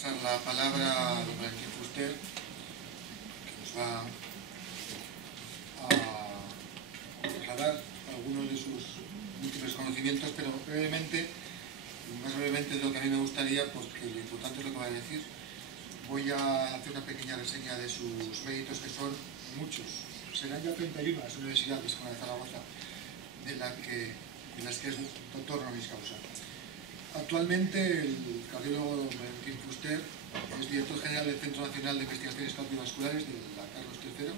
pasar la palabra a don Valentín Fuster, que nos va a trasladar algunos de sus múltiples conocimientos, pero brevemente, más brevemente de lo que a mí me gustaría, porque lo importante es lo que va a decir. Voy a hacer una pequeña reseña de sus méritos, que son muchos. Serán ya 31 las universidades, como la de Zaragoza, de las que es doctor honoris causa. Actualmente, el cardiólogo don Valentín Fuster es director general del Centro Nacional de Investigaciones Cardiovasculares de la Carlos III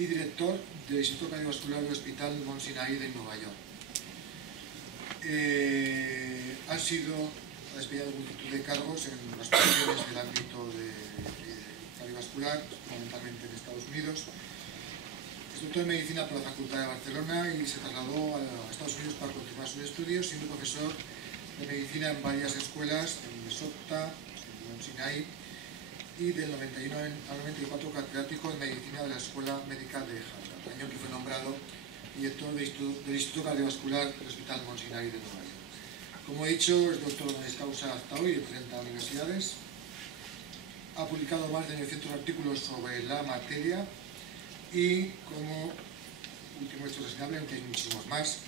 y director del Instituto Cardiovascular del Hospital Mount Sinai de Nueva York. Ha desempeñado multitud de cargos en las profesiones del ámbito cardiovascular, fundamentalmente en Estados Unidos. Es doctor en Medicina por la Facultad de Barcelona y se trasladó a Estados Unidos para continuar sus estudios, siendo profesor de Medicina en varias escuelas, en Minnesota, en Mount Sinai, y del 91 al 94 catedrático en Medicina de la Escuela Médica de Harvard, año que fue nombrado director del Instituto Cardiovascular del Hospital Mount Sinai de Nueva York. Como he dicho, es doctor honoris causa hasta hoy en 30 universidades. Ha publicado más de 900 artículos sobre la materia y, como último hecho reseñable, aunque hay muchísimos más,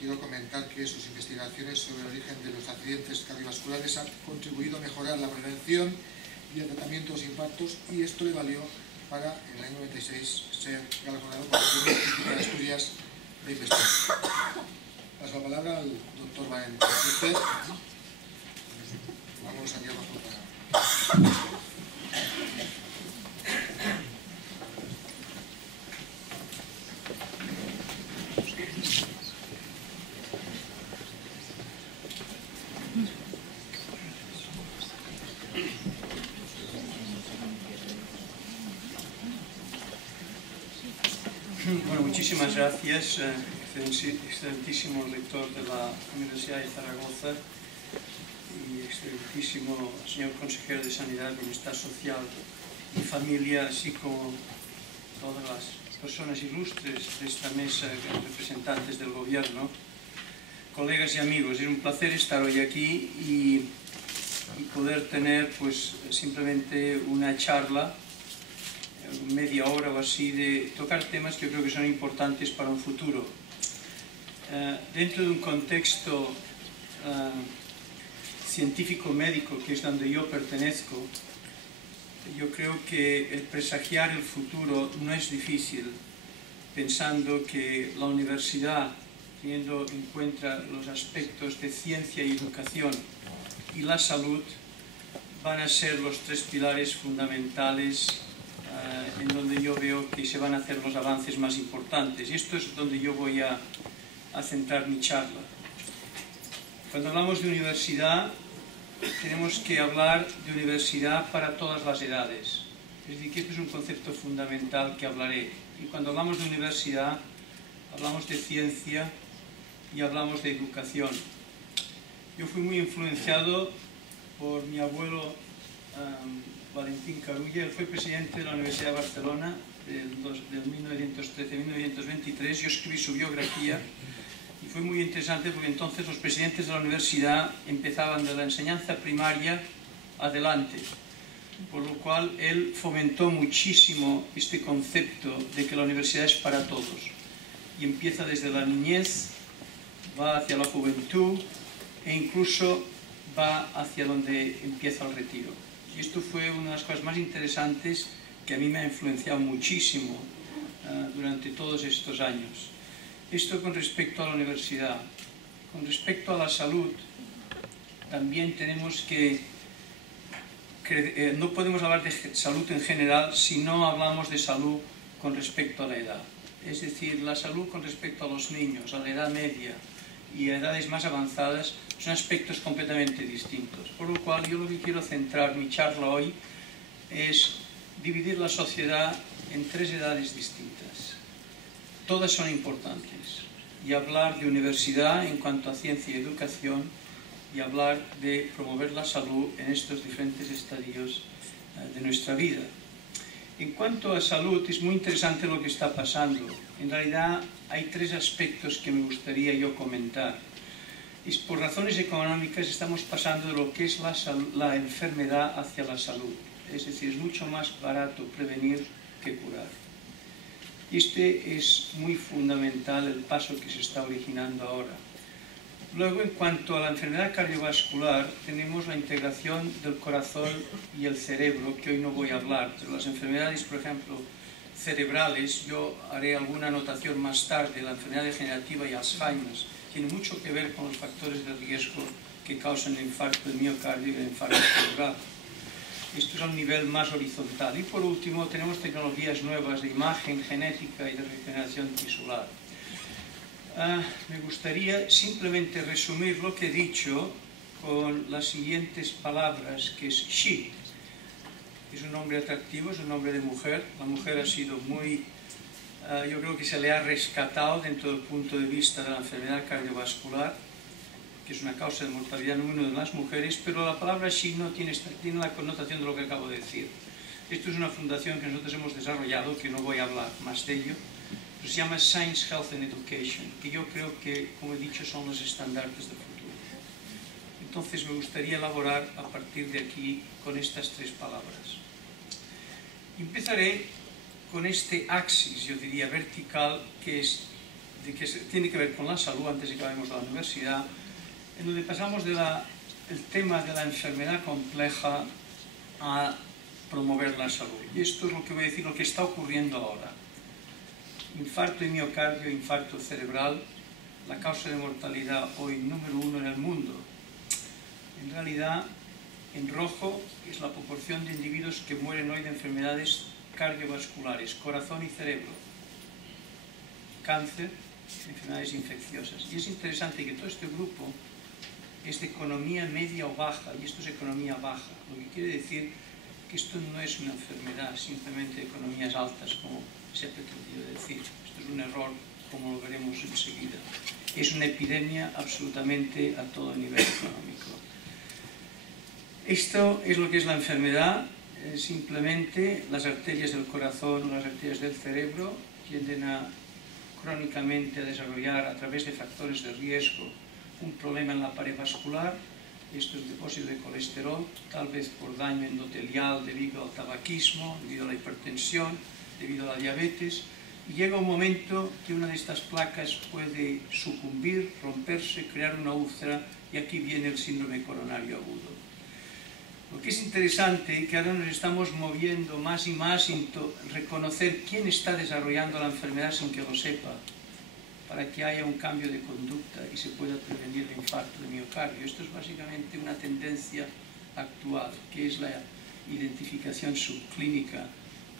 quiero comentar que sus investigaciones sobre el origen de los accidentes cardiovasculares han contribuido a mejorar la prevención y el tratamiento de los infartos, y esto le valió para, en el año 96, ser galardonado por el Premio Científico de Asturias de Investigación. Paso la palabra al doctor Valentín Fuster. Vamos aquí abajo para... Bueno, muchísimas gracias, excelentísimo rector de la Universidad de Zaragoza y excelentísimo señor consejero de Sanidad, Bienestar Social y Familia, así como todas las personas ilustres de esta mesa, representantes del gobierno, colegas y amigos. Es un placer estar hoy aquí y poder tener pues simplemente una charla, media hora o así, de tocar temas que yo creo que son importantes para un futuro. Dentro de un contexto científico-médico, que es donde yo pertenezco, yo creo que el presagiar el futuro no es difícil, pensando que la universidad, teniendo en cuenta los aspectos de ciencia y educación y la salud, van a ser los tres pilares fundamentales en donde yo veo que se van a hacer los avances más importantes. Y esto es donde yo voy a centrar mi charla. Cuando hablamos de universidad, tenemos que hablar de universidad para todas las edades. Es decir, que este es un concepto fundamental que hablaré. Y cuando hablamos de universidad, hablamos de ciencia y hablamos de educación. Yo fui muy influenciado por mi abuelo Valentín Carulla. Él fue presidente de la Universidad de Barcelona del 1913 a 1923. Yo escribí su biografía y fue muy interesante porque entonces los presidentes de la universidad empezaban de la enseñanza primaria adelante, por lo cual él fomentó muchísimo este concepto de que la universidad es para todos y empieza desde la niñez, va hacia la juventud e incluso va hacia donde empieza el retiro. Y esto fue una de las cosas más interesantes que a mí me ha influenciado muchísimo durante todos estos años. Esto con respecto a la universidad. Con respecto a la salud, también tenemos que no podemos hablar de salud en general si no hablamos de salud con respecto a la edad. Es decir, la salud con respecto a los niños, a la edad media y a edades más avanzadas, son aspectos completamente distintos. Por lo cual yo lo que quiero centrar mi charla hoy es dividir la sociedad en tres edades distintas. Todas son importantes. Y hablar de universidad en cuanto a ciencia y educación, y hablar de promover la salud en estos diferentes estadios de nuestra vida. En cuanto a salud, es muy interesante lo que está pasando. En realidad hay tres aspectos que me gustaría yo comentar. Y por razones económicas estamos pasando de lo que es la enfermedad hacia la salud. Es decir, es mucho más barato prevenir que curar. Este es muy fundamental el paso que se está originando ahora. Luego, en cuanto a la enfermedad cardiovascular, tenemos la integración del corazón y el cerebro, que hoy no voy a hablar, pero las enfermedades, por ejemplo, cerebrales, yo haré alguna anotación más tarde, la enfermedad degenerativa y Alzheimer, tiene mucho que ver con los factores de riesgo que causan el infarto del miocardio y el infarto cerebral. Esto es a un nivel más horizontal. Y por último, tenemos tecnologías nuevas de imagen, genética y de regeneración tisular. Me gustaría simplemente resumir lo que he dicho con las siguientes palabras, que es she. Es un nombre atractivo, es un nombre de mujer. La mujer ha sido muy, yo creo que se le ha rescatado dentro del punto de vista de la enfermedad cardiovascular, que es una causa de mortalidad número 1 de las mujeres, pero la palabra she no tiene la connotación de lo que acabo de decir. Esto es una fundación que nosotros hemos desarrollado, que no voy a hablar más de ello, pero se llama Science, Health and Education, que yo creo que, como he dicho, son los estándares del futuro. Entonces me gustaría elaborar a partir de aquí con estas tres palabras. Empezaré con este axis, yo diría vertical, que tiene que ver con la salud, antes de que vayamos a la universidad, en donde pasamos del tema de la enfermedad compleja a promover la salud. Y esto es lo que voy a decir, lo que está ocurriendo ahora. Infarto de miocardio, infarto cerebral, la causa de mortalidad hoy número 1 en el mundo. En realidad, en rojo es la proporción de individuos que mueren hoy de enfermedades cardiovasculares, corazón y cerebro, cáncer, enfermedades infecciosas. Y es interesante que todo este grupo es de economía media o baja, y esto es economía baja, lo que quiere decir que esto no es una enfermedad simplemente de economías altas, como se ha pretendido decir. Esto es un error, como lo veremos enseguida. Es una epidemia absolutamente a todo nivel económico. Esto es lo que es la enfermedad. Simplemente las arterias del corazón o las arterias del cerebro tienden crónicamente a desarrollar a través de factores de riesgo un problema en la pared vascular. Esto es depósito de colesterol, tal vez por daño endotelial debido al tabaquismo, debido a la hipertensión, debido a la diabetes, y llega un momento que una de estas placas puede sucumbir, romperse, crear una úlcera, y aquí viene el síndrome coronario agudo. Lo que es interesante es que ahora nos estamos moviendo más y más en reconocer quién está desarrollando la enfermedad sin que lo sepa, para que haya un cambio de conducta y se pueda prevenir el infarto de miocardio. Esto es básicamente una tendencia actual, que es la identificación subclínica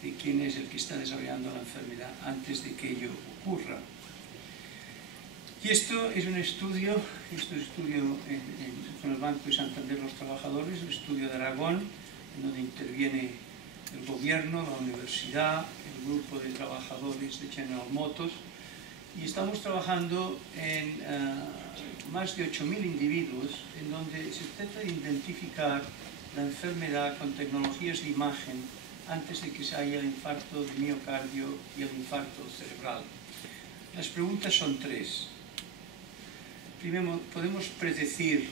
de quién es el que está desarrollando la enfermedad antes de que ello ocurra. Y esto es un estudio, con el Banco de Santander los Trabajadores, el estudio de Aragón, en donde interviene el gobierno, la universidad, el grupo de trabajadores de General Motors, y estamos trabajando en más de 8.000 individuos, en donde se trata de identificar la enfermedad con tecnologías de imagen antes de que se haya el infarto de miocardio y el infarto cerebral. Las preguntas son tres. Primero, ¿podemos predecir,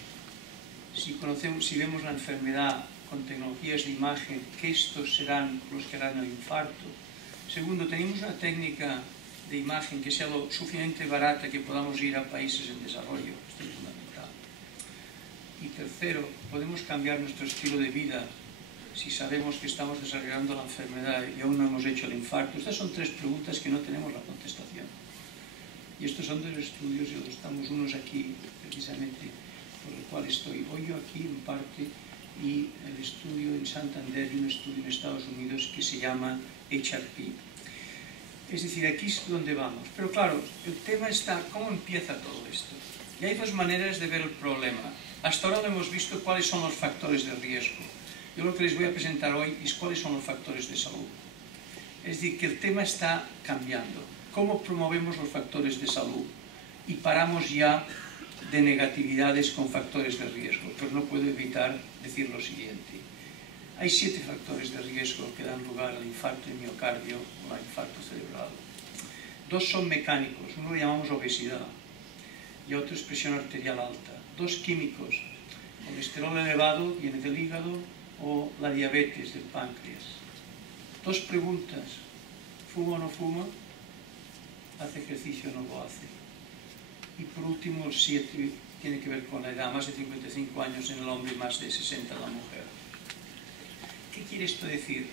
si vemos la enfermedad con tecnologías de imagen, que estos serán los que harán el infarto? Segundo, ¿tenemos una técnica de imagen que sea lo suficientemente barata que podamos ir a países en desarrollo? Esto es fundamental. Y tercero, ¿podemos cambiar nuestro estilo de vida si sabemos que estamos desarrollando la enfermedad y aún no hemos hecho el infarto? Estas son tres preguntas que no tenemos la contestación. Y estos son de los estudios, y estamos unos aquí precisamente por el cual estoy hoy yo aquí en parte, y el estudio en Santander y un estudio en Estados Unidos que se llama HRP. Es decir, aquí es donde vamos. Pero claro, el tema está, ¿cómo empieza todo esto? Y hay dos maneras de ver el problema. Hasta ahora no hemos visto cuáles son los factores de riesgo. Yo lo que les voy a presentar hoy es cuáles son los factores de salud. Es decir, que el tema está cambiando. ¿Cómo promovemos los factores de salud? Y paramos ya de negatividades con factores de riesgo. Pero no puedo evitar decir lo siguiente. Hay 7 factores de riesgo que dan lugar al infarto de miocardio o al infarto cerebral. 2 son mecánicos, uno lo llamamos obesidad y otro es presión arterial alta. dos químicos, colesterol elevado viene del hígado o la diabetes del páncreas. Dos preguntas, ¿fuma o no fuma? ¿Hace ejercicio o no lo hace? Y por último, el 7 tiene que ver con la edad, más de 55 años en el hombre y más de 60 en la mujer. ¿Qué quiere esto decir?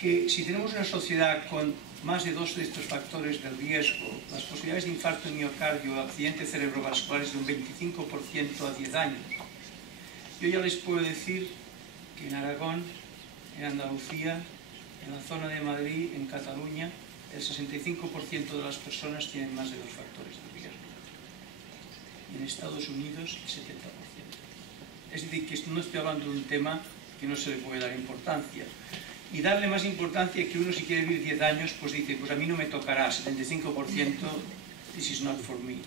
Que si tenemos una sociedad con más de 2 de estos factores de riesgo, las posibilidades de infarto de miocardio o accidente cerebrovascular es de un 25% a 10 años. Yo ya les puedo decir que en Aragón, en Andalucía, en la zona de Madrid, en Cataluña, el 65% de las personas tienen más de 2 factores de riesgo. Y en Estados Unidos, el 70%. Es decir, que no estoy hablando de un tema que no se le puede dar importancia. Y darle más importancia que uno, si quiere vivir 10 años, pues dice, pues a mí no me tocará, 75%, this is not for me.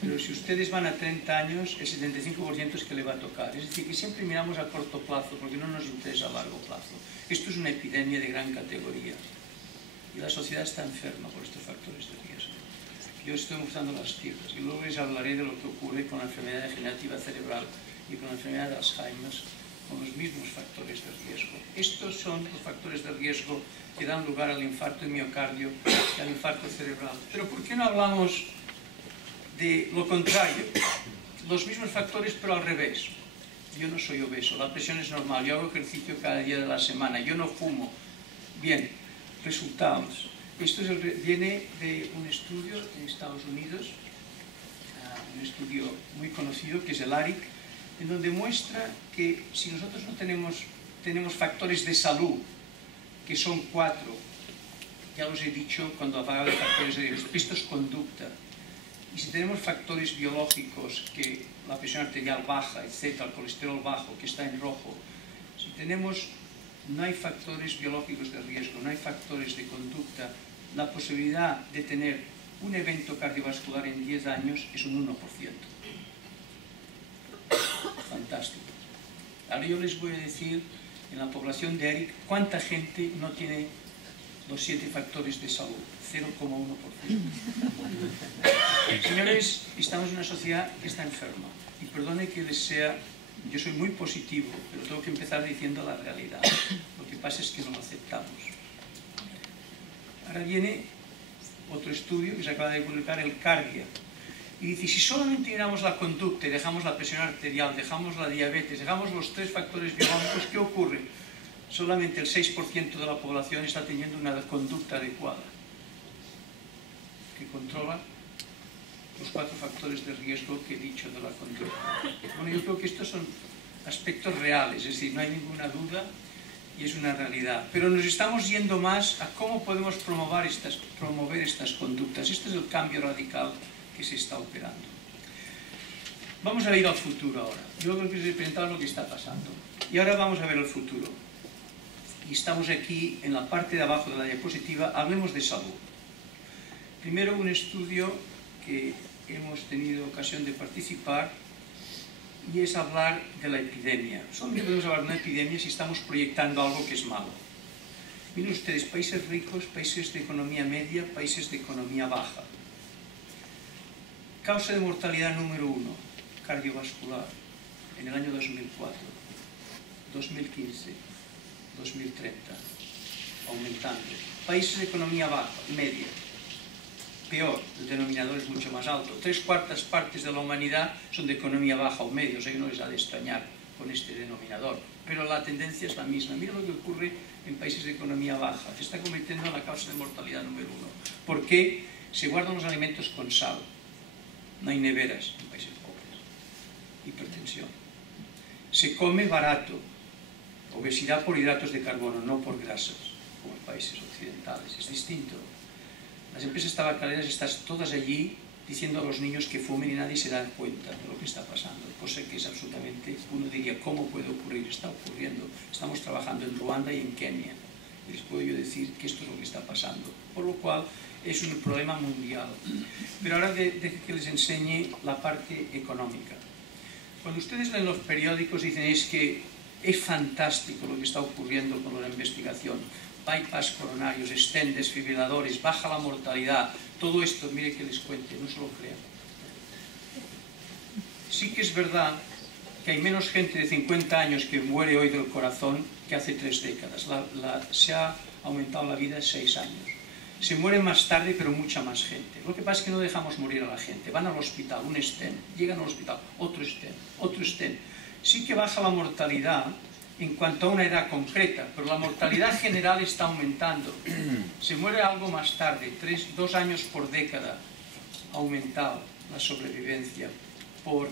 Pero si ustedes van a 30 años, el 75% es que le va a tocar. Es decir, que siempre miramos a corto plazo, porque no nos interesa a largo plazo. Esto es una epidemia de gran categoría. Y la sociedad está enferma por estos factores de riesgo. Yo estoy mostrando las cifras y luego les hablaré de lo que ocurre con la enfermedad degenerativa cerebral y con la enfermedad de Alzheimer, con los mismos factores de riesgo. Estos son los factores de riesgo que dan lugar al infarto de miocardio y al infarto cerebral. Pero ¿por qué no hablamos de lo contrario? Los mismos factores, pero al revés. Yo no soy obeso, la presión es normal, yo hago ejercicio cada día de la semana, yo no fumo. Bien, resultados. Esto viene de un estudio en Estados Unidos, un estudio muy conocido que es el ARIC, en donde muestra que si nosotros no tenemos factores de salud, que son 4, ya los he dicho cuando hablaba de factores de riesgo, esto es conducta, y si tenemos factores biológicos, que la presión arterial baja, etc., el colesterol bajo, que está en rojo, si no hay factores biológicos de riesgo, no hay factores de conducta, la posibilidad de tener un evento cardiovascular en 10 años es un 1%. Fantástico. Ahora yo les voy a decir, en la población de ERIC, cuánta gente no tiene los 7 factores de salud, 0,1%. Señores, estamos en una sociedad que está enferma. Y perdone que les sea, yo soy muy positivo, pero tengo que empezar diciendo la realidad. Lo que pasa es que no lo aceptamos. Ahora viene otro estudio que se acaba de publicar, el Cardia. Y dice, si solamente miramos la conducta y dejamos la presión arterial, dejamos la diabetes, dejamos los 3 factores biológicos, ¿qué ocurre? Solamente el 6% de la población está teniendo una conducta adecuada, que controla los 4 factores de riesgo que he dicho de la conducta. Bueno, yo creo que estos son aspectos reales, es decir, no hay ninguna duda y es una realidad. Pero nos estamos yendo más a cómo podemos promover estas conductas. Este es el cambio radical que se está operando. Vamos a ir al futuro ahora. Yo creo que les he presentado lo que está pasando. Y ahora vamos a ver el futuro. Y estamos aquí en la parte de abajo de la diapositiva. Hablemos de salud. Primero, un estudio que hemos tenido ocasión de participar y es hablar de la epidemia. Solamente podemos hablar de una epidemia si estamos proyectando algo que es malo. Miren ustedes, países ricos, países de economía media, países de economía baja. Causa de mortalidad número 1, cardiovascular, en el año 2004, 2015, 2030, aumentando. Países de economía baja, media, peor, el denominador es mucho más alto. 3/4 partes de la humanidad son de economía baja o media, o sea que no les ha de extrañar con este denominador. Pero la tendencia es la misma. Mira lo que ocurre en países de economía baja. Se está convirtiendo en la causa de mortalidad número 1. ¿Por qué? Se guardan los alimentos con sal. No hay neveras en países pobres. Hipertensión. Se come barato. Obesidad por hidratos de carbono, no por grasas, como en países occidentales. Es distinto. Las empresas tabacaleras están todas allí diciendo a los niños que fumen y nadie se da cuenta de lo que está pasando. Cosa que es absolutamente, uno diría, ¿cómo puede ocurrir? Está ocurriendo. Estamos trabajando en Ruanda y en Kenia. Y les puedo yo decir que esto es lo que está pasando. Por lo cual, es un problema mundial. Pero ahora deje que les enseñe la parte económica. Cuando ustedes leen los periódicos dicen es que es fantástico lo que está ocurriendo con la investigación. Bypass coronarios, stents, desfibriladores, baja la mortalidad. Todo esto, mire que les cuente, no se lo crean. Sí que es verdad que hay menos gente de 50 años que muere hoy del corazón que hace 3 décadas. Se ha aumentado la vida 6 años. Se muere más tarde, pero mucha más gente. Lo que pasa es que no dejamos morir a la gente. Van al hospital, un stent, llegan al hospital, otro stent, otro stent. Sí que baja la mortalidad en cuanto a una edad concreta, pero la mortalidad general está aumentando. Se muere algo más tarde, 2 años por década ha aumentado la sobrevivencia por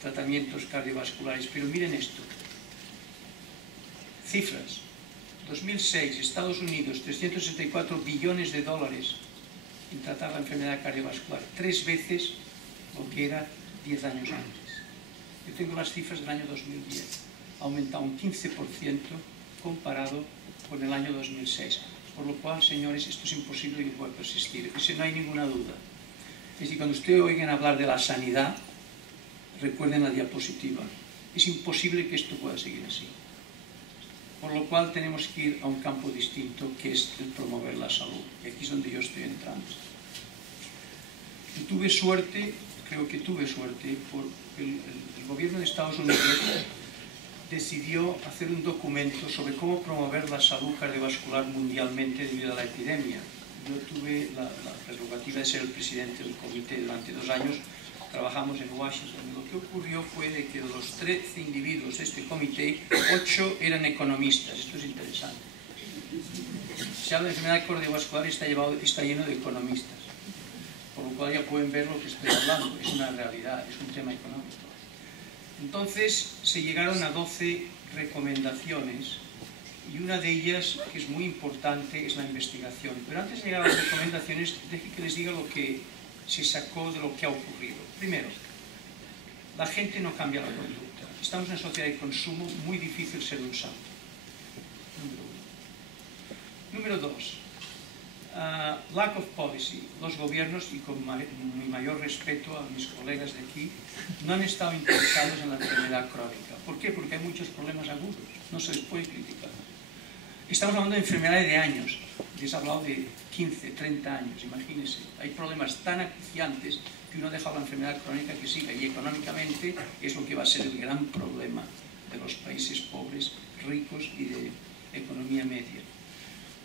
tratamientos cardiovasculares. Pero miren esto. Cifras. 2006, Estados Unidos, 364 billones de dólares en tratar la enfermedad cardiovascular, 3 veces lo que era 10 años antes. Yo tengo las cifras del año 2010, ha aumentado un 15% comparado con el año 2006. Por lo cual, señores, esto es imposible y no puede persistir, eso no hay ninguna duda. Es decir, cuando ustedes oigan hablar de la sanidad, recuerden la diapositiva. Es imposible que esto pueda seguir así. Por lo cual tenemos que ir a un campo distinto, que es el promover la salud. Y aquí es donde yo estoy entrando. Y tuve suerte, creo que tuve suerte, porque el gobierno de Estados Unidos decidió hacer un documento sobre cómo promover la salud cardiovascular mundialmente debido a la epidemia. Yo tuve la prerrogativa de ser el presidente del comité durante 2 años. Trabajamos en Washington. Lo que ocurrió fue de que de los 13 individuos de este comité, 8 eran economistas. Esto es interesante. Se habla de enfermedad cardiovascular y está lleno de economistas. Por lo cual ya pueden ver lo que estoy hablando. Es una realidad, es un tema económico. Entonces se llegaron a 12 recomendaciones y una de ellas, que es muy importante, es la investigación. Pero antes de llegar a las recomendaciones, deje que les diga lo que se sacó de lo que ha ocurrido. Primero, la gente no cambia la conducta. Estamos en una sociedad de consumo, muy difícil ser un santo. Número 2, lack of policy. Los gobiernos, y con mi mayor respeto a mis colegas de aquí, no han estado interesados en la enfermedad crónica. ¿Por qué? Porque hay muchos problemas agudos. No se les puede criticar. Estamos hablando de enfermedades de años. Les he hablado de 15, 30 años, imagínense. Hay problemas tan acuciantes que uno deja la enfermedad crónica que siga. Y económicamente es lo que va a ser el gran problema de los países pobres, ricos y de economía media.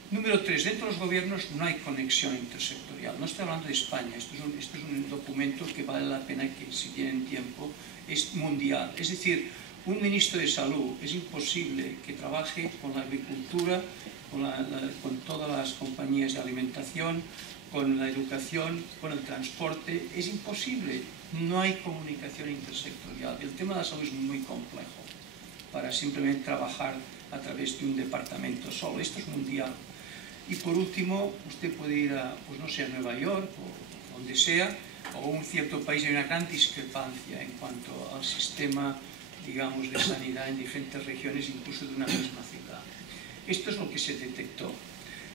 Número 3, dentro de los gobiernos no hay conexión intersectorial. No estoy hablando de España, esto es un documento que vale la pena que, si tienen tiempo, es mundial. Es decir, un ministro de salud es imposible que trabaje con la agricultura, con todas las compañías de alimentación, con la educación, con el transporte. Es imposible, no hay comunicación intersectorial. El tema de la salud es muy complejo para simplemente trabajar a través de un departamento solo. Esto es mundial. Y por último, usted puede ir a, pues no sé, a Nueva York o donde sea, o un cierto país, hay una gran discrepancia en cuanto al sistema, digamos, de sanidad en diferentes regiones, incluso de una misma ciudad. Esto es lo que se detectó.